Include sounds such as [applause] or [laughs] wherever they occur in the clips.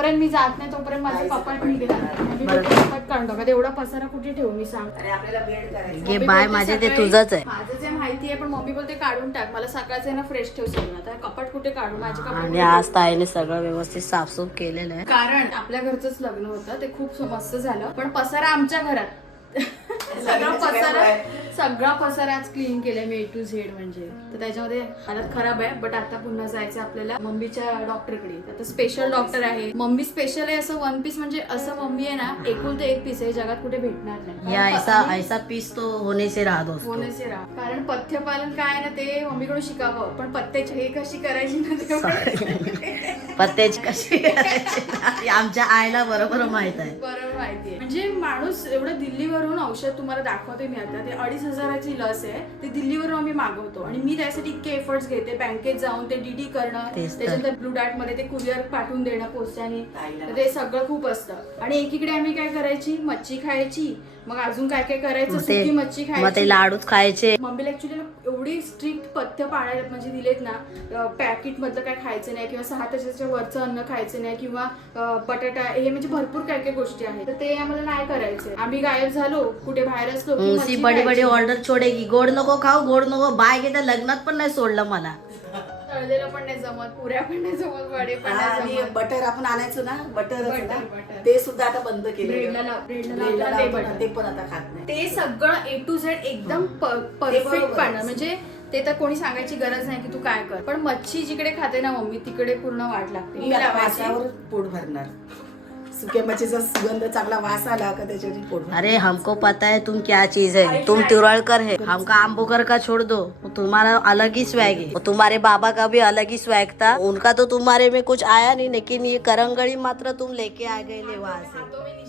जोपर्यंत मी जात नाही तोपर्यंत माझं कपाट निघणार नाही. मी ते कपाट काढून टाकत एवढा पसारा कुठे ठेवू मी सांग. घे बाय माझे ते तुझंच आहे. माझं जे माहिती आहे पण मम्मी बोलते काढून टाक. मला सकाळचं आहे ना फ्रेश ठेव सगळं. आता कपाट कुठे काढू? माझे कपाट आणि आज ताईने सगळं व्यवस्थित साफसूफ केलेलं आहे. कारण आपल्या घरचंच लग्न होतं. ते खूप मस्त झालं. पण पसारा आमच्या घरात. सगळा पसारा सगळा पसारा आज क्लीन केलाय मी ए टू झेड म्हणजे. तर त्याच्यामध्ये हालत खराब आहे बट आता पुन्हा जायचं आपल्याला मम्मीच्या डॉक्टरकडे आता स्पेशल डॉक्टर आहे. मम्मी स्पेशल आहे असं वन पीस म्हणजे असं मम्मी आहे ना एकूण ते एक पीस आहे. जगात कुठे भेटणार नाही. या ऐसा पीस तो होने से रहा दोस्तों. होण्याचे राहा. कारण पथ्यपालन काय आहे ना ते मम्मीकडून शिकावं. पण पत्त्याची हे कशी करायची ना ते पत्त्याची कशी करायची आमच्या आईला बरोबर माहीत आहे. बरोबर माहितीये म्हणजे माणूस एवढं दिल्लीवरून औषध तुम्हाला दाखवते मी आता ते अडीच हजाराची लस आहे ते दिल्लीवरून आम्ही मागवतो आणि मी त्यासाठी इतके एफर्ट्स घेते बँकेत जाऊन ते डीडी करणं तेच तर. त्याच्यानंतर ब्लू डार्टमध्ये ते कुरिअर पाठवून देणं पोस्टाने. तर ते सगळं खूप असतं आणि एकीकडे आम्ही काय करायची मच्छी खायची मग अजून काय काय करायचं? सुकी मच्छी मग ते खायची. लाडूच खायचे. मम्मीला ऍक्च्युली एवढी स्ट्रिक्ट पथ्य पाळायला म्हणजे दिलेत ना पॅकेट मधलं काय खायचं नाही किंवा सहा तासाच्या वरचं अन्न खायचं नाही किंवा अं, बटाटा हे म्हणजे भरपूर काय काय गोष्टी आहेत. तर ते आम्हाला नाही करायचे आम्ही गायब झालो कुठे बाहेर असलो की सी मच्छी बडी बडी खायची. ऑर्डर छोडेगी गोड नको खाऊ गोड नको बाय घेता लग्नात पण नाही सोडलं मला. तळलेलं पण नाही जमत पुऱ्या पण नाही जमत वडे पण नाही आणि जमत. बटर आपण आणायचो ना बटर ना. ते सुद्धा आता बंद केलं ब्रेडला लाव- ब्रेडला ब्रेडला लावताना ते पण आता खात नाही. ते सगळं ए टू झेड एकदम परफेक्ट बरोबर पाणं आहे. म्हणजे ते तर कोणी सांगायची गरज नाही की तू काय कर. पण मच्छी जिकडे खाते ना मम्मी तिकडे पूर्ण वाट लागते. मी मी आता लावायची. वासावर पोट भरणार. सुक्या मच्छीचा सुगंध चांगला वास आला का त्याच्यावरती पोट अरे हमको पता है तुम क्या चीज है। तुम तिरड़कर है। हमका आम्बोकर का छोड़ दो। वो तुम्हारा अलग ही स्वैग है। वो तुम्हारे बाबा का भी अलग ही स्वैग था। उनका तो तुम्हारे में कुछ आया नहीं लेकिन ये करंगड़ी मात्र तुम लेके आ गए ले वहां से।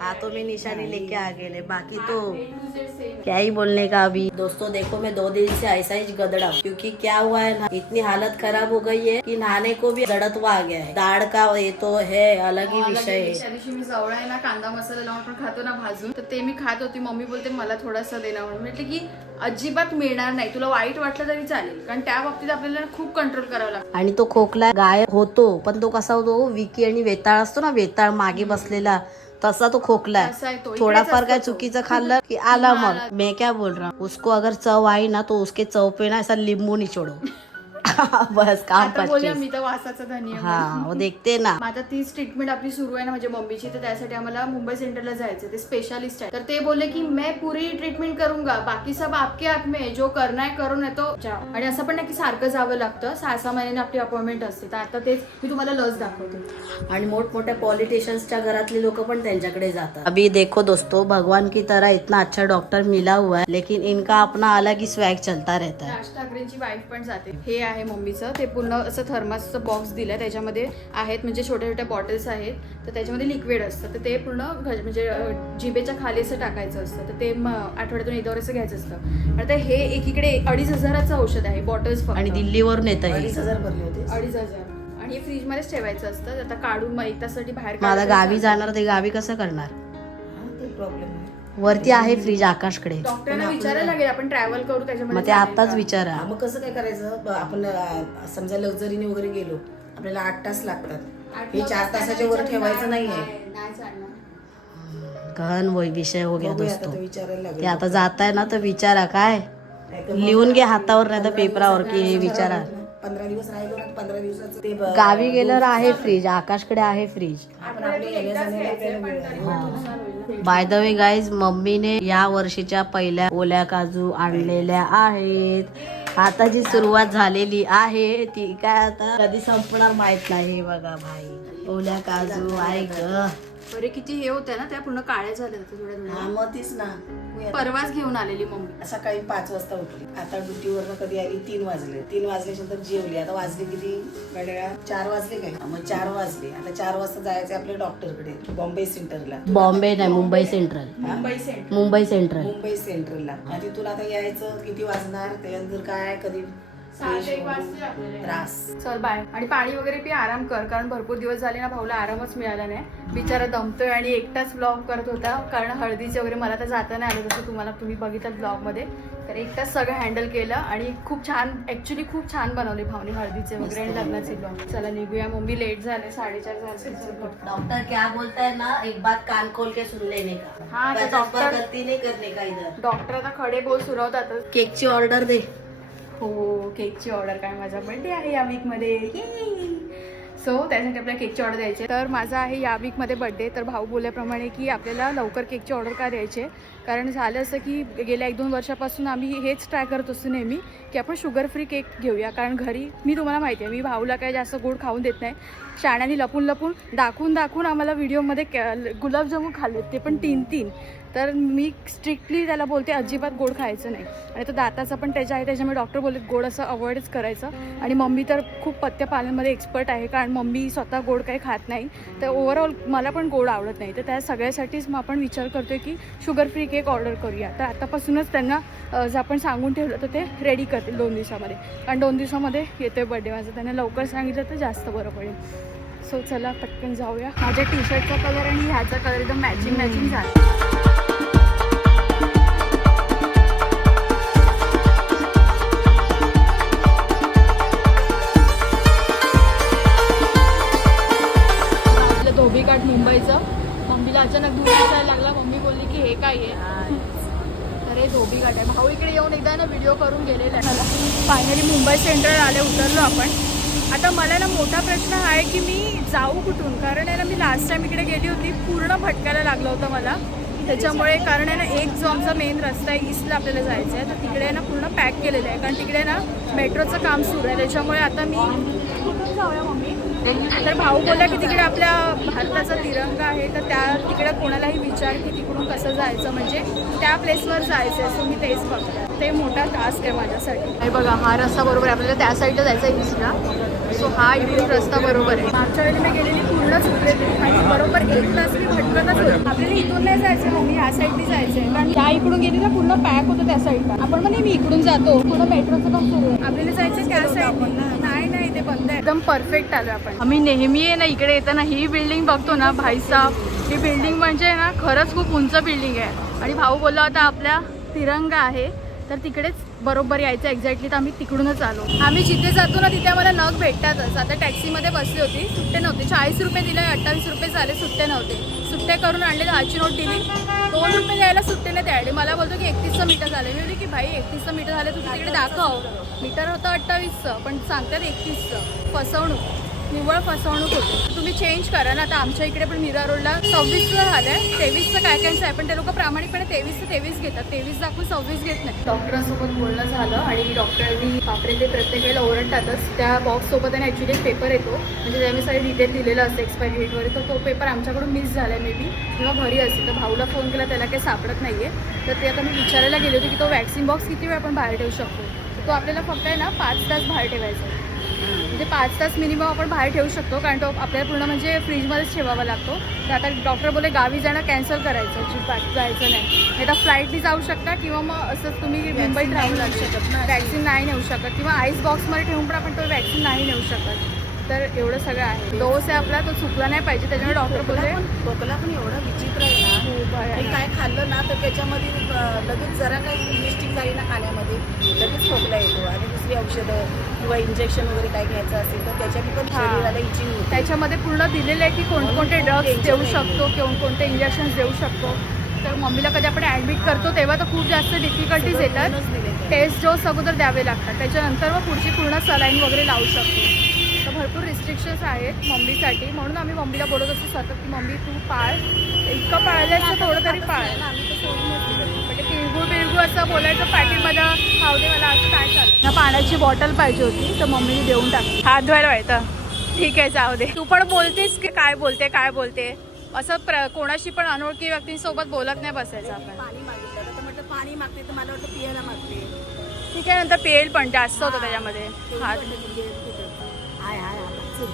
हाथों में निशानी लेके हाथों में निशानी लेके आ गए ले बाकी तो क्या ही बोलने का अभी। दोस्तों देखो मैं दो दिन से ऐसा ही गदड़ा हूं, क्योंकि क्या हुआ है ना इतनी हालत खराब हो गई है कि नहाने को भी जड़तवा आ गया है। दाढ़ का ये तो है अलग ही विषय है। दिवशी मी जवळ आहे ना कांदा मसाला लावून पण खातो ना भाजून. तर ते मी खात होती मम्मी बोलते मला थोडासा देणार म्हणून. म्हटलं की अजिबात मिळणार नाही तुला वाईट वाटलं तरी चालेल. कारण त्या बाबतीत आपल्याला खूप कंट्रोल करावं लागतं. आणि तो खोकला गायब होतो पण तो कसा होतो विकी आणि वेताळ असतो ना वेताळ मागे बसलेला तसा तो खोकला. इकडेच थोडाफार काय. चुकीचं खाल्लं की आला मग मैं क्या बोल रहा हूँ उसको अगर चव आई ना तो उसके चव पे ना ऐसा नींबू निचोड़ो [laughs] बस काम आता बोलूया मी तर वासाचा धनी आहे हाँ देखते ना. मग [laughs] आता तीच ट्रीटमेंट आपली सुरू आहे ना माझ्या मम्मीची तर त्यासाठी आम्हाला मुंबई सेंटरला जायचं ते स्पेशालिस्ट आहे तर ते बोलले की मैं पूरी ट्रीटमेंट करूंगा. बाकी सब आपके हात में. जो करना है करून येतो जाओ. आणि असं पण नाही की सारखं जावं लागतं. सहा सहा महिन्याने आपली अपॉइंटमेंट असते. तर आता तेच मी तुम्हाला लस दाखवते. आणि मोठमोठ्या पॉलिटिशियन्सच्या घरातले लोक पण त्यांच्याकडे जातात. अभी देखो दोस्तों भगवान की तरह इतना अच्छा डॉक्टर मिला हुआ है. लेकिन इनका अपना अलग ही स्वैग चलता रहता है. राज ठाकरेंची वाईफ पण जाते. हे आहे मम्मीचं. ते पूर्ण असं थर्मासचं बॉक्स दिलंय. त्याच्यामध्ये आहेत म्हणजे छोट्या छोट्या बॉटल्स आहेत. तर त्याच्यामध्ये लिक्विड असतं. तर ते पूर्ण घ- म्हणजे अं, जिभेच्या खाली असं टाकायचं असतं. तर ते म- आठवड्यातून एकदा असं घ्यायचं असतं. आता हे एकीकडे अडीच हजाराचं औषध आहे. बॉटल्स आणि दिल्लीवरून येत अडीच हजार भरले होते. अडीच हजार. आणि हे फ्रीज मध्येच ठेवायचं असतं. आता काढून मग एक तासाठी बाहेर माझा काढलं गावी जाणार ते गावी कसं करणार? हा, ते प्रॉब्लेम आहे वरती आहे फ्रीज आकाशकडे. डॉक्टरांना विचारायला लागेल आपण ट्रॅव्हल करू त्याच्यामध्ये मग ते आताच? विचारा. मग कसं काय करायचं? आपण अं, समजा लक्झरीने वगैरे गेलो आपल्याला आठ तास लागतात. हे चार तास तासाच्या वर नाही, ठेवायचं नाहीये. नाही चालणार. गहन वय विषय हो गया बघूया आता दोस्तों ते विचारायला लागेल. ते आता जात आहे ना तर विचारा काय? लिहून घे हातावर नाही तर पेपरावर की हे विचारा. पंधरा दिवस राहिलो ना पंधरा दिवसाचं ते ब- गावी गेल्यावर आहे फ्रीज आकाशकडे आहे फ्रीज आपण. बाय द वे गाईज मम्मीने या वर्षीच्या पहिल्या ओल्या काजू आणलेल्या आहेत. आता जी सुरुवात झालेली आहे ती काय आता कधी संपणार माहीत नाही हे बघा भाई. ओल्या काजू आहे ग. बरे किती हे होत्या ना त्या पूर्ण काळ्या झाल्या होत्या थोड्या हा थोड्या मग तीच ना. आता. परवाच घेऊन आलेली मम्मी. सकाळी पाच वाजता उठली. आता ड्युटीवरनं कधी आली? तीन वाजले. तीन वाजल्याच्या नंतर जेवली. आता वाजले किती? गाड्या चार वाजले काय? मग चार वाजले. आता चार वाजता जायचं आपल्या डॉक्टरकडे बॉम्बे सेंटरला. बॉम्बे नाही Mumbai central. Mumbai centre Mumbai central. Mumbai सेंट्रलला. आणि तिथून आता यायचं किती वाजणार? त्याच्यानंतर काय? कधी? त्रास. चल बाय. आणि पाणी वगैरे पी आराम कर कारण भरपूर दिवस झाले ना भाऊला आरामच मिळाला नाही. बिचारा दमतोय आणि एकटाच ब्लॉग करत होता कारण हळदीचे वगैरे मला तर जाता नाही आलं जसं तुम्हाला तुम्ही बघितलं ब्लॉगमध्ये. तर एकटाच सगळं हँडल केलं आणि खूप छान ऍक्च्युली खूप छान बनवले भावनी हळदीचे वगैरे आणि लग्नाचे ब्लॉग चला निघूया. मम्मी लेट झाले साडेचार झाले. डॉक्टर क्या बोलता है ना एक बात कान खोल के सुन लेने का. हाँ, डॉक्टर- नहीं करने का इधर. डॉक्टर आता खडे बोल सुरवतातच केकची ऑर्डर दे. हो केकची ऑर्डर काय माझा बर्थडे आहे या वीकमध्ये सो त्यासाठी आपल्याला केकची ऑर्डर द्यायची आहे. तर माझा आहे या वीकमध्ये बड्डे तर भाऊ बोलल्याप्रमाणे की आपल्याला लवकर केकची ऑर्डर का द्यायचे कारण झालं असं की गेल्या एक दोन वर्षापासून आम्ही हेच ट्राय करत असतो नेहमी की आपण शुगर फ्री केक घेऊया. कारण घरी मी तुम्हाला माहिती आहे मी भाऊला काय जास्त गोड खाऊन देत नाही. शाण्याने लपून लपून दाखवून दाखवून आम्हाला व्हिडिओमध्ये कॅ- गुलाबजामून खाल्लेत. ते पण तीन तीन तर मी स्ट्रिक्टली त्याला बोलते अजिबात गोड खायचं नाही. आणि तो दाताचा पण त्याच्या आहे त्याच्यामुळे डॉक्टर बोलले गोड असं अवॉइडच करायचं. आणि मम्मी तर खूप पथ्यपालनमध्ये एक्सपर्ट आहे कारण मम्मी स्वतः गोड काही खात नाही. तर ओव्हरऑल मला पण गोड आवडत नाही. तर त्या सगळ्यासाठीच मग आपण विचार करतोय की शुगर फ्री केक ऑर्डर करूया. तर आतापासूनच त्यांना जर आपण सांगून ठेवलं तर ते रेडी करतील दोन दिवसामध्ये. कारण दोन दिवसामध्ये येतोय बड्डे माझा. त्यांना लवकर सांगितलं तर जास्त बरं पडेल. सो चला पटकन जाऊया. माझ्या टी शर्टचा कलर आणि ह्याचा कलर एकदम मॅचिंग मॅचिंग झाला. धोबीघाट मुंबईचं. मम्मीला अचानक दूर दिसायला लागला. मम्मी बोलली की हे काय आहे? अरे धोबीघाट आहे. भाऊ इकडे येऊन एकदा ना व्हिडिओ करून गेलेला आहे. फायनली मुंबई सेंट्रल आले उतरलो आपण. आता मला ना मोठा प्रश्न हा आहे की मी जाऊ कुठून? कारण आहे ना मी लास्ट टाइम इकडे गेली होती पूर्ण भटकायला लागलं होतं मला. त्याच्यामुळे कारण आहे ना एक जो आमचा मेन रस्ता आहे ईस्टला आपल्याला जायचं आहे तर तिकडे आहे ना पूर्ण पॅक केलेलं आहे. कारण तिकडे ना मेट्रोचं काम सुरू आहे. त्याच्यामुळे आता मी कुठून जाऊया मम्मी? तर भाऊ बोलला की तिकडे आपल्या भारताचा तिरंगा आहे तर त्या तिकडे कोणालाही विचार की तिकडून कसं जायचं? म्हणजे त्या प्लेसवर जायचं आहे सो मी तेच बघते. ते मोठा टास्क आहे माझ्यासाठी. हे बघा हा रस्ता बरोबर आहे. आपल्याला त्या साईडला जायचं आहे ईस्टला सो हा इकडून रस्ता बरोबर आहे. मागच्या वेळी मी गेलेली पूर्ण चुकले आणि बरोबर एक तास मी भटकतच होते. आपल्याला इथून नाही जायचं मम्मी ह्या साईडनी जायचं आहे कारण त्या इकडून गेली ना पूर्ण पॅक होतं त्या साईडला आपण म्हणे मी इकडून जातो. पूर्ण मेट्रोचं पण सुरू आहे. आपल्याला जायचं त्या साईडला नाही नाही ते बंद आहे एकदम परफेक्ट आलो आपण. आम्ही नेहमी आहे ना इकडे येताना ही बिल्डिंग बघतो ना भाईसाहेब ही बिल्डिंग म्हणजे ना खरंच खूप उंच बिल्डिंग आहे. आणि भाऊ बोलला आता आपल्या तिरंगा आहे तर तिकडेच बरोबर यायचं एक्झॅक्टली तर आम्ही तिकडूनच आलो. आम्ही जिथे जातो ना तिथे आम्हाला नग भेटतातच. आता टॅक्सीमध्ये बसली होती सुट्टे नव्हते. चाळीस रुपये दिले अठ्ठावीस रुपये झाले सुट्टे नव्हते. सुट्टे करून आणले दहाची नोट दिली दोन रुपये द्यायला सुट्टे नाही द्यायला मला बोलतो की एकतीसचं मीटर झालं मी की भाई एकतीसचं मीटर झालं तू तिकडे दाखव. मीटर होतं अठ्ठावीसचं पण सांगतात एकतीसचं. फसवणूक. निव्वळ फसवणूक होती. तुम्ही चेंज करा ना. आता आमच्या इकडे पण मीरा रोडला सव्वीसचं झालंय. तेवीसचं काय कायचं आहे पण ते लोक प्रामाणिकपणे तेवीस ते तेवीस घेतात. तेवीस दाखवून सव्वीस घेत नाही डॉक्टरांसोबत बोलणं झालं आणि डॉक्टरांनी बापरे ते प्रत्येक वेळेला ओरडतातच. त्या बॉक्स सोबत ॲक्च्युली एक पेपर येतो. म्हणजे त्यानुसार डिटेल दिलेलं असतं एक्सपायरी वगैरे तर तो पेपर आमच्याकडून मिस झालाय मे बी किंवा घरी असेल तर भाऊला फोन केला त्याला काही सापडत नाहीये. तर ते आता मी विचारायला गेले होते की तो वॅक्सिन बॉक्स किती वेळ आपण बाहेर ठेवू शकतो? तो आपल्याला फक्त आहे ना पाच तास बाहेर ठेवायचा. आहे. म्हणजे पाच तास मिनिमम आपण बाहेर ठेवू शकतो कारण तो आपल्याला पूर्ण म्हणजे फ्रीजमध्येच ठेवावा लागतो. तर आता डॉक्टर बोले गावी जाणं कॅन्सल करायचं जायचं नाही. नाही तर फ्लाईटनी जाऊ शकता किंवा मग असं तुम्ही मुंबईत राहू लागू शकत ना. वॅक्सिन नाही नेऊ शकत. किंवा आईस बॉक्समध्ये ठेवून पण आपण तो वॅक्सिन नाही नेऊ शकत. तर एवढं सगळं आहे. डोस आहे आपला तो चुकला नाही पाहिजे त्याच्यामुळे डॉक्टर बोलले खोकला पण एवढा विचित्र आहे ना. हो, काय खाल्लं ना तर त्याच्यामध्ये लगेच जरा काही मिस्टेक झाली ना खाण्यामध्ये लगेच खोकला येतो. आणि दुसरी औषधं किंवा इंजेक्शन वगैरे काय घ्यायचं असेल तर त्याच्याने पण. शरीराला इचिंग होते. त्याच्यामध्ये पूर्ण दिलेलं आहे की कोणकोणते ड्रग्स देऊ शकतो कोणकोणते इंजेक्शन देऊ शकतो. तर मम्मीला कधी आपण ॲडमिट करतो तेव्हा तर खूप जास्त डिफिकल्टीज येतात. टेस्ट डोस अगोदर द्यावे लागतात. त्याच्यानंतर मग पुढची पूर्ण सलाईन वगैरे लावू शकतो. भरपूर रिस्ट्रिक्शन्स आहेत मम्मीसाठी. म्हणून आम्ही मम्मीला बोलत असतो सतत की मम्मी तू पाळ. इतकं पाळलं तर थोडं तरी पाळ. म्हणजे तिळगुळ बिळगुळ असं बोलायचं पाठीमध्ये खाऊ दे मला असं काय चाललं ना पाण्याची बॉटल पाहिजे होती तर मम्मीने देऊन टाकली. हात धुवायला व्हायचं ठीक आहे जाऊ दे. तू पण बोलतेस की काय बोलते काय बोलते? असं प्र कोणाशी पण अनोळखी व्यक्तींसोबत बोलत नाही बसायचं आपण. पाणी मागितलं. तर म्हटलं पाणी मागते तर मला वाटतं पियाला मागते. ठीक आहे नंतर पेल पण जास्त होतं त्याच्यामध्ये. हात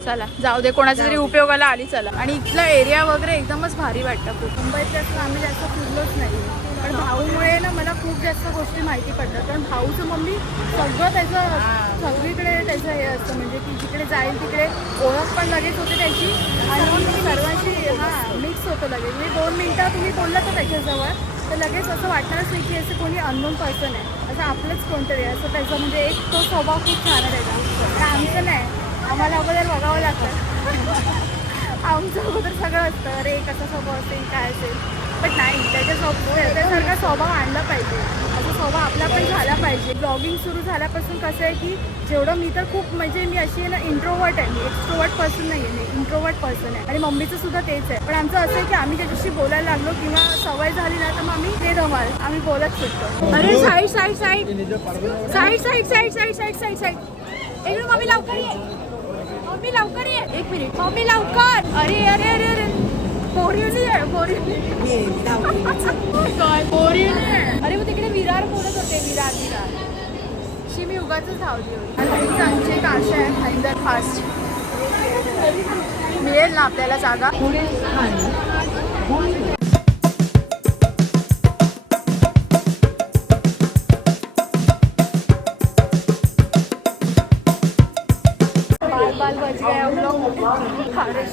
चला जाऊ दे कोणाच्या तरी उपयोगाला आली चला. आणि इथला एरिया वगैरे एकदमच भारी वाटतं खूप. मुंबईत जास्त आम्ही जास्त फिरलोच नाही. पण भाऊमुळे ना मला खूप जास्त गोष्टी माहिती पडतात. कारण भाऊचं मम्मी सगळं त्याचं सगळीकडे त्याचं हे असतं. म्हणजे की जिकडे जाईल तिकडे ओळख पण लगेच होते त्याची. आणि मग सर्वांशी हां मिक्स होतं लगेच. म्हणजे दोन मिनटं तुम्ही बोललात तर त्याच्याजवळ तर लगेच असं वाटणारच नाही की असं कोणी अननोन पर्सन आहे. असं आपलंच कोणतरी आहे. असं त्याचं म्हणजे एक तो स्वभाव खूप छान आहे त्याचा. तर आमचं नाही. आम्हाला अगोदर बघावं लागतं. आमचं अगोदर सगळं असतं. अरे कसा स्वभाव असेल काय असेल? पण नाही त्याच्या स्वभाव त्याच्यासारखा स्वभाव आणला पाहिजे. असा स्वभाव आपला पण झाला पाहिजे. ब्लॉगिंग सुरू झाल्यापासून कसं आहे की जेवढं मी तर खूप म्हणजे मी अशी आहे ना इंट्रोवर्ट आहे. मी एक्स्ट्रोवर्ट पर्सन नाही आहे मी इंट्रोवर्ट पर्सन आहे. आणि मम्मीचं सुद्धा तेच आहे. पण आमचं असं आहे की आम्ही त्याच्याशी बोलायला लागलो किंवा सवय झाली ना तर मग आम्ही ते रमाल आम्ही बोलत सुटतो अरे side side side. Side side side side side side. Side एकदम आम्ही लवकर ये. मम्मी लवकर ये. एक मिनिट मम्मी लवकर. अरे अरे अरे अरे. बोरिवली आहे बोरिवली काय बोरिवली आहे अरे मग तिकडे विरार बोलत होते. विरार विरार. शी मी उगाच धावली होती. एक आशा आहे. भाईंदर फास्ट. मिळेल ना आपल्याला जागा? बाल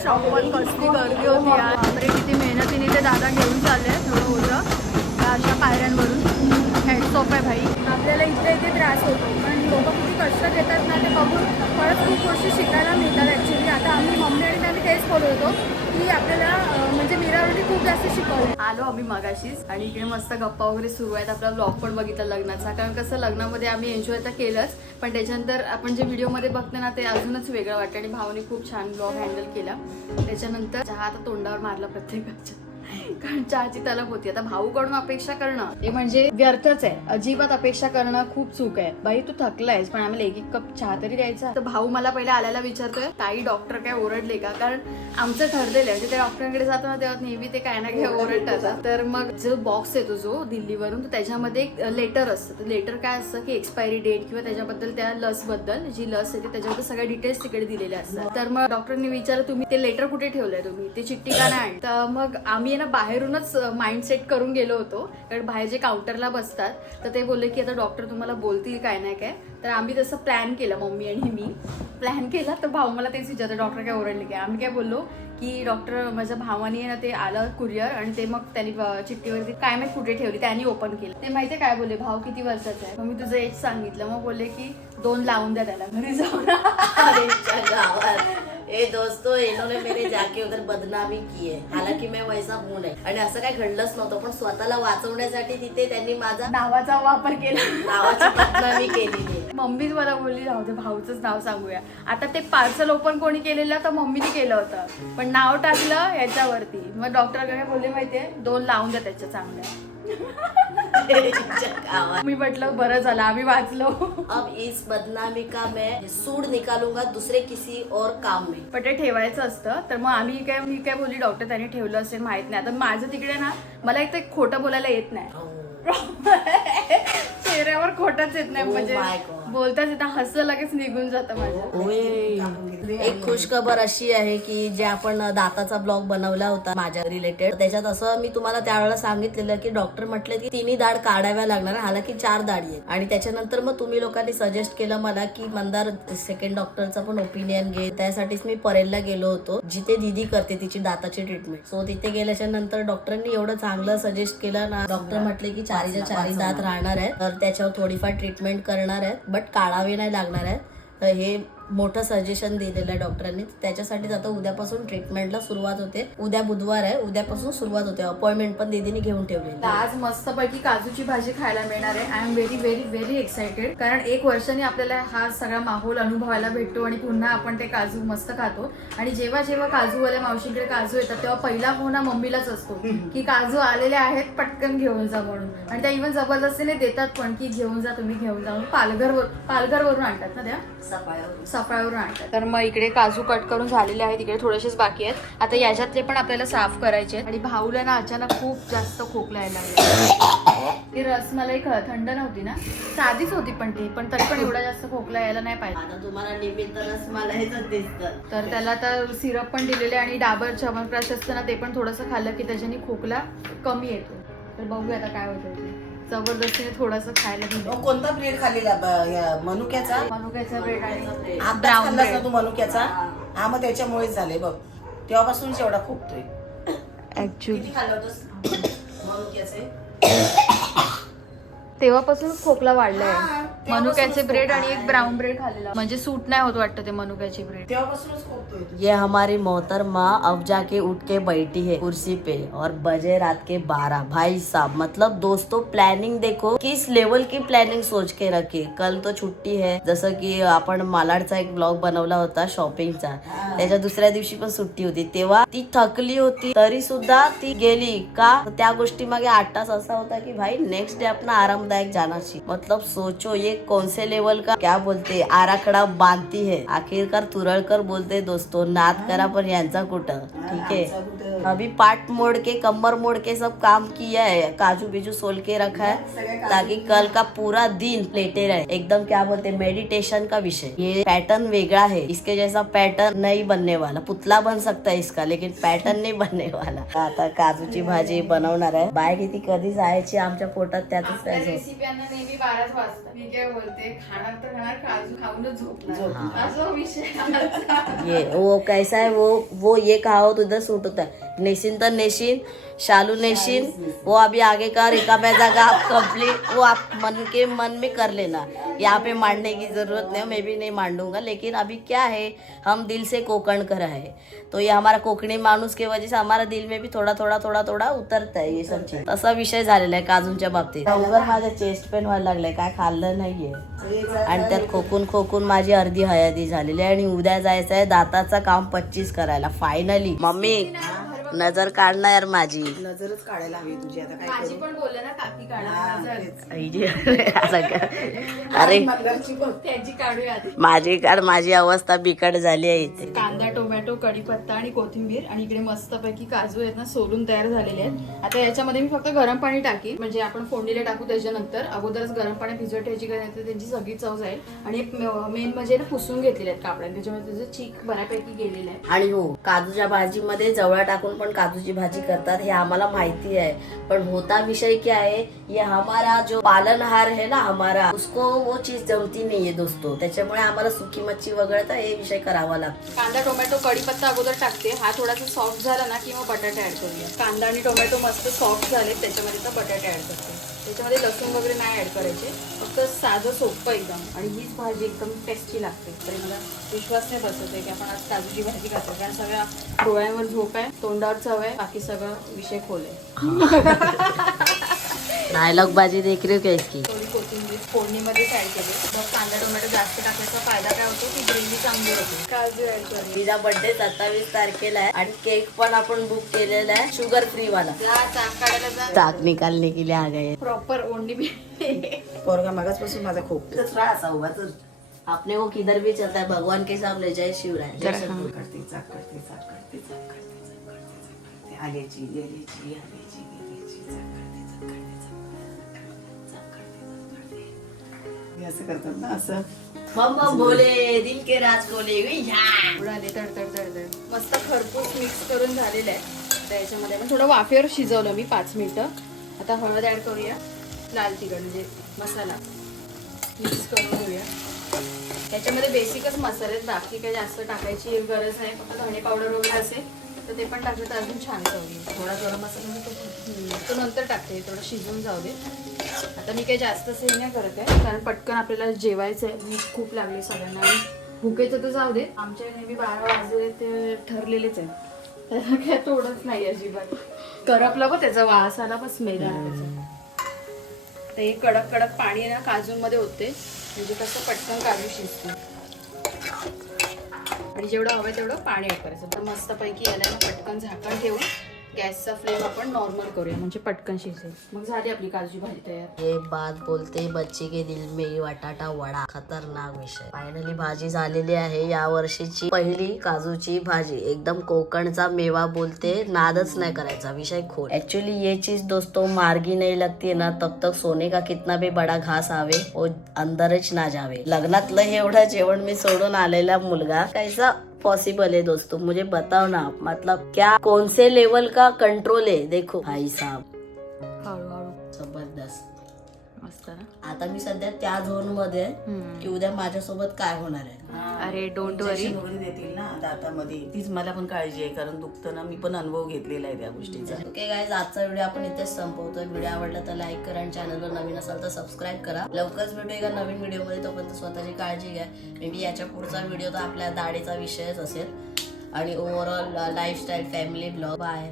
शॉपवर कसली गर्दी होती यार. बापरे किती मेहनतीने ते दादा घेऊन चालले थोडं होतं त्या अशा पायऱ्यांवरून. हेड्स ऑफ आहे भाई. आपल्याला इथे इथे त्रास होतो. पण लोक किती कष्ट घेतात ना ते बघून. खरंच खूप गोष्टी शिकायला मिळतात ॲक्च्युली आता आम्ही मम्मी आणि आम्ही तेच बोलत होतो की आपल्याला खूप जास्त शिकवलं. आलो आम्ही मगाशीच आणि इकडे मस्त गप्पा वगैरे सुरू आहेत. आपला ब्लॉग पण बघितला लग्नाचा. कारण कसं लग्नामध्ये आम्ही एन्जॉय तर केलंच पण त्याच्यानंतर आपण जे व्हिडिओमध्ये बघतो ना ते अजूनच वेगळं वाटतं आणि भावने खूप छान ब्लॉग हँडल केला. त्याच्यानंतर चहा आता तोंडावर मारला प्रत्येकाच्या. कारण चहाची तलब होती. आता भाऊकडून अपेक्षा करणं हे म्हणजे व्यर्थच आहे. अजिबात अपेक्षा करणं खूप चूक आहे. बाई तू थकलायस पण आम्हाला एक एक कप चहा तरी द्यायचा. तर भाऊ मला पहिले आल्याला विचारतोय ताई डॉक्टर काय ओरडले का? कारण आमचं ठरलेलं आहे. म्हणजे ते डॉक्टरांकडे जातो ना तेव्हा नेहमी ते काय ना काय ओरडतात. तर मग जो बॉक्स येतो जो दिल्लीवरून तर त्याच्यामध्ये एक लेटर असतं. लेटर काय असतं की एक्सपायरी डेट किंवा त्याच्याबद्दल त्या लसबद्दल जी लस येते त्याच्याबद्दल सगळ्या डिटेल्स तिकडे दिलेल्या असतात. तर मग डॉक्टरनी विचारलं तुम्ही ते लेटर कुठे ठेवलंय तुम्ही? ते चिठ्ठी का नाही तर मग आम्ही ना बाहेरूनच माइंडसेट करून गेलो होतो. कारण बाहेर जे काउंटरला बसतात तर ते बोलले की आता डॉक्टर तुम्हाला बोलतील काय नाही काय. तर आम्ही तसं प्लॅन केलं मम्मी आणि मी. प्लॅन केला तर भाऊ मला तेच विचारतं डॉक्टर काय ओरडले काय आम्ही काय बोललो की डॉक्टर माझ्या भावाने ना ते आलं कुरिअर आणि ते मग त्यांनी चिठ्ठीवरती काय माहिती कुठे ठेवली त्यांनी ओपन केलं. ते माहितीये काय बोलले? भाव किती वर्षाचा आहे? मग मी तुझं एज सांगितलं. मग बोलले की दोन लावून द्या त्याला. घरी जाऊन. ए दोस्तों इन्होंने मेरे जाके उधर बदनामी की है। हालांकि मैं वैसा हूं नाही। आणि असं काही घडलंच नव्हतं पण स्वतःला वाचवण्यासाठी तिथे त्यांनी माझा नावाचा वापर केला. नावाची बदनामी आहे. मम्मीच मला बोलली राहू दे भाऊचंच नाव सांगूया. आता ते पार्सल ओपन कोणी केलेलं तर मम्मीने केलं होतं. पण नाव टाकलं याच्यावरती. मग डॉक्टर काय बोलले माहितीये दोन लावून द्या त्याच्या चांगल्या. [laughs] मी म्हटलं बरं झालं आम्ही वाचलो. अब इस बदनामी का मैं सूड निकालूंगा दूसरे किसी और काम में. पण ते ठेवायचं असतं तर मग आम्ही काय मी काय बोलली डॉक्टर त्यांनी ठेवलं असेल माहीत नाही. आता माझं तिकडे ना मला एक तर खोटं बोलायला येत नाही. [laughs] चेहऱ्यावर खोटच येत नाही Oh म्हणजे. बोलताच येतं हसलं लगेच निघून जातं माझं एक खुशखबर अशी आहे की जे आपण दाताचा ब्लॉग बनवला होता माझ्या रिलेटेड. त्याच्यात असं मी तुम्हाला त्यावेळेला सांगितलेलं की डॉक्टर म्हटले की तिन्ही दाढ काढाव्या लागणार हालाकी चार दाढी आहे आणि त्याच्यानंतर मग तुम्ही लोकांनी सजेस्ट केलं मला की मंदार सेकंड डॉक्टरचं पण ओपिनियन घे. त्यासाठीच मी परेलला गेलो होतो जिथे दिदी करते तिची दाताची ट्रीटमेंट सो तिथे गेल्याच्यानंतर डॉक्टरांनी एवढं चांगलं सजेस्ट केलं ना डॉक्टर म्हटले की चारीच्या चारी दात राहणार आहेत. तर त्याच्यावर थोडीफार ट्रीटमेंट करणार आहेत. बट बट काढावे नाही लागणार आहेत. तर हे मोठं सजेशन दिलेलं आहे डॉक्टरांनी त्याच्यासाठीच आता उद्यापासून ट्रीटमेंटला सुरुवात होते. उद्या बुधवार आहे. उद्यापासून सुरुवात होते. अपॉइंटमेंट पण दीदीने घेऊन ठेवलेली तर आज मस्तपैकी काजूची भाजी खायला मिळणार आहे. I am very very very excited कारण एक वर्षाने आपल्याला हा सगळा माहोल अनुभवायला भेटतो आणि पुन्हा आपण ते काजू मस्त खातो. आणि जेव्हा जेव्हा काजूवाल्या मावशीकडे काजू येतात तेव्हा पहिला फोन हा मम्मीलाच असतो. की काजू आलेले आहेत पटकन घेऊन जा म्हणून. आणि त्या इव्हन जबरदस्तीने देतात पण की घेऊन जा तुम्ही घेऊन जा म्हणून पालघर पालघर वरून आणतात ना त्या? सफाळ्यावरून सफाळवरून आणतात. तर मग इकडे काजू कट करून झालेले आहेत इकडे थोडेसेच बाकी आहेत. आता याच्यातले पण आपल्याला साफ करायचे आहेत. आणि भाऊला ना अचानक खूप जास्त खोकला यायला लागला. ती रसमलाई ख- थंड नव्हती ना. साधीच होती पण ती पण तरी पण एवढा जास्त खोकला यायला नाही पाहिजे. आता तुम्हाला निमित्त दिसतं तर त्याला आता सिरप पण दिलेले आणि डाबर च्यवनप्राश असतं ना ते पण थोडंसं खाल्लं की त्याच्याने खोकला कमी येतो. तर बघूया आता काय होतं जबरदस्तीने थोडंसं खायला दिलं. कोणता ब्रेड खाल्लेला? ब- या मनुक्याचा? मनुक्याचा ब्रेड आणि ब्राऊन खाल्लास ना ब्रेड तू मनुक्याचा? हा मग त्याच्यामुळेच झाले बघ. तेव्हापासूनच एवढा खोकतोय. ऍक्च्युली किती खाल्लं होतंस? मनुक्याचे? तेव्हापासून खोकला वाढलाय. हा, मनुक्याचे ब्रेड आणि एक. ब्राऊन ब्रेड खाल्लेला. म्हणजे सूट नाही होत वाटतं ते मनुक्याची ब्रेड. तेव्हापासूनच खोकतोय तू. ये हमारी मोहतरमा अब जाके उठ के बैठी है कुर्सी पे और बजे रात के बारह। भाई साहब मतलब दोस्तों प्लॅनिंग देखो किस लेवल की प्लॅनिंग सोच के रखी। कल तो छुट्टी है। जसं की आपण मालाडचा एक ब्लॉग बनवला होता शॉपिंगचा त्याच्या दुसऱ्या दिवशी पण सुट्टी होती. तेव्हा ती थकली होती. तरी सुद्धा ती गेली का? तर त्या गोष्टी मागे आठ तास असा होता की भाई नेक्स्ट डे अपना आरामदायक जाना चाहिए मतलब सोचो ये कौन से लेवल का? क्या बोलते? आराखडा बांधती है. आखिरकार तुरळकर बोलते दोस्तों नाद करा पण यांचा कुठं? ठीक है अभी पाट मोड़ के कमर मोड़ के सब काम किया है. काजू बीजू सोल के रखा है ताकि कल का पूरा दिन लेटे रहे. एकदम क्या बोलते मेडिटेशन का विषय. ये पैटर्न वेगड़ा है. इसके जैसा पैटर्न नहीं बनने वाला. पुतला बन सकता है इसका लेकिन पैटर्न नहीं बनने वाला. आता काजूची भाजी बनवणार आहे. बाय किती? कधी जायची आमच्या पोटात त्यातच रेसिप्यांना नेहमी बाराच वाजता मी काय बोलते खाणार तर खाणार काजू खाऊनच झोपणार. असा विषय आमचा. ये वो कैसा है वो वो ये कहावत उधर सूट होता है नेशिन तर नेशिन शालू नेशिन वो अभी आगे का रिकाम्या जागा आप कंप्लीट वो आप मन के मन में कर लेना. यहाँ पे मांडने की जरूरत नहीं मैं भी नहीं मांडूंगा लेकिन अभी क्या है हम दिल से कोकण कर है. तो ये हमारा कोकणी माणूस के वजह से हमारा दिल में भी थोड़ा थोड़ा थोड़ा थोड़ा उतरता है ये सब चीज. तसा विषय झालेला आहे काजूंच्या बाबतीत. उगर माझ्या चेस्ट पेन व्हायला लागलाय काय खाल्लं नाहीये. आणि त्यात खोकून खोकून माझी अर्धी हयादी झालेली आहे आणि उद्या जायचं आहे दाताचं काम पच्चीस करायला फायनली मम्मी. नजर काढणार यार माझी. नजरच काढायला हवी तुझी आता काय माझी पण बोलले ना काकी हा, काढा तेच. आई जी. असं का? अरे. त्याची काढूया आधी माझी काढ माझी अवस्था बिकट झाली आहे इथे. कांदा टोमॅटो कढीपत्ता आणि कोथिंबीर आणि इकडे मस्तपैकी काजू आहेत ना सोलून तयार झालेले आहेत. आता याच्यामध्ये मी फक्त गरम पाणी टाकीन म्हणजे आपण फोडणीला टाकू त्याच्यानंतर. अगोदरच गरम पाणी भिजवत ठेवायची गरज नाही तर त्यांची सगळी चव जाईल. आणि मेन म्हणजे ना पुसून घेतलेले आहेत कापड्याने त्याच्यामुळे त्याचं चीक बऱ्यापैकी गेलेलं आहे. आणि हो काजूच्या भाजीमध्ये जवळ टाकून पण काजूची भाजी करतात हे आम्हाला माहिती आहे. पण होता विषय क्या है ये हमारा जो पालनहार है ना हमारा उसको वो चीज जमती नाही आहे दोस्तों. त्याच्यामुळे आम्हाला सुकी मच्छी वगळता हे विषय करावा लागतो. कांदा टोमॅटो कढीपत्ता अगोदर टाकते. हा थोडासा सॉफ्ट झाला ना की मग बटाटे ऍड करूया. कांदा आणि टोमॅटो मस्त सॉफ्ट झाले त्याच्यामध्ये तर बटाटे ऍड करते. त्याच्यामध्ये लसूण वगैरे नाही ऍड करायचे. फक्त साधं सोपं एकदम. आणि हीच भाजी एकदम टेस्टी लागते. तरी मला विश्वास नाही बसत आहे की आपण आज काजूची भाजी खातो कारण सगळ्या डोळ्यांवर झोप आहे तोंडावर चव आहे बाकी सगळं विषय खोल आहे. [laughs] डायलॉग बाजी देख रही हो क्या इसकी? फोडणीमध्येच ऍड केली. मग कांदा टोमॅटो जास्त टाकण्याचा फायदा काय होतो? की ग्रेव्ही चांगली होते. काजू तिचा बर्थडे सत्तावीस तारखेला आहे आणि केक पण आपण बुक केलेला आहे शुगर फ्री वाला. काढायला जा. ताक निकालने के लिए आ गए. प्रॉपर ओंडी बी पोरगा मागासपासून माझा खोक अपने को किधर भी चलता है भगवान के सामने जय शिवराय जय. करते चाक करते चाक करते चाक करते चाक करते. हे असं करतात ना असं. बम बम भोले दिल के राज खोले उय्या. उडाले तडतड तडतड मस्त खरपूस मिक्स करून झालेलं आहे. आता याच्यामध्ये आपण थोडं वाफेवर शिजवलं मी पाच मिनिटं. आता हळद ऍड करूया. लाल तिखट म्हणजे मसाला. मिक्स करून घेऊया. त्याच्यामध्ये बेसिकच मसाले आहेत. बाकी काही जास्त टाकायची गरज नाही. फक्त धणे पावडर वगैरे असेल. तर ते पण टाकलं तर अजून छान चवली थोडा गरम मसाला म्हणजे नको तो नंतर टाकते थोडं शिजून जाऊ दे. आता मी काही जास्त सेव नाही करत आहे कारण पटकन आपल्याला जेवायचं आहे मी खूप लागली सगळ्यांना. आणि भुकेचं तर जाऊ दे आमच्या नेहमी बारा वाजले ते ठरलेलेच आहे त्याला काय तोडच नाही अजिबात. करपला बघ त्याचा वास आला बस स्मेल आला त्याचा. कडक कडक पाणी आहे ना काजूंमध्ये होते म्हणजे कसं पटकन काजू शिजते. आणि जेवढं हवं तेवढं पाणी वापरायचं. तर मस्तपैकी याला पटकन झाकण ठेवून गॅसचा फ्लेम आपण नॉर्मल करूया म्हणजे पटकन शिजेल. मग झाली आपली काजू भाजी तयार. ये बात बोलते बच्चे के दिल में बटाटा वडा. खतरनाक विषय. फायनली भाजी झालेली आहे. या वर्षीची पहिली काजूची भाजी. एकदम कोकणचा मेवा बोलते. नादच नाही करायचा. विषय खोल ऍक्च्युअली ये चीज दोस्तों मार्गी नाही लगती ना. तब तक सोने का कितना भी बड़ा घास आवे वो अंदरच ना जावे. लग्नातलं हे एवढं जेवण मी सोडून आलेला मुलगा. कैसा पॉसिबल है दोस्तों मुझे बताओ ना मतलब क्या कौन से लेवल का कंट्रोल है? देखो भाई साहब। आता मी सध्या त्या झोनमध्ये आहे. की उद्या माझ्यासोबत काय होणार आहे. अरे डोंट वरी देतील ना दातामध्ये तीच मला पण काळजी आहे कारण दुखतं ना. मी पण अनुभव घेतलेला आहे त्या गोष्टीचा. ओके गाईज आजचा व्हिडिओ आपण इथेच संपवतोय. व्हिडिओ आवडला तर लाईक करा आणि चॅनलवर नवीन असाल तर सबस्क्राईब करा. लवकरच भेटू एका नवीन व्हिडिओमध्ये तोपर्यंत स्वतःची काळजी घ्या. मे बी याच्या पुढचा व्हिडिओ तर आपल्या दाढीचा विषयच असेल. आणि overall lifestyle family blog bye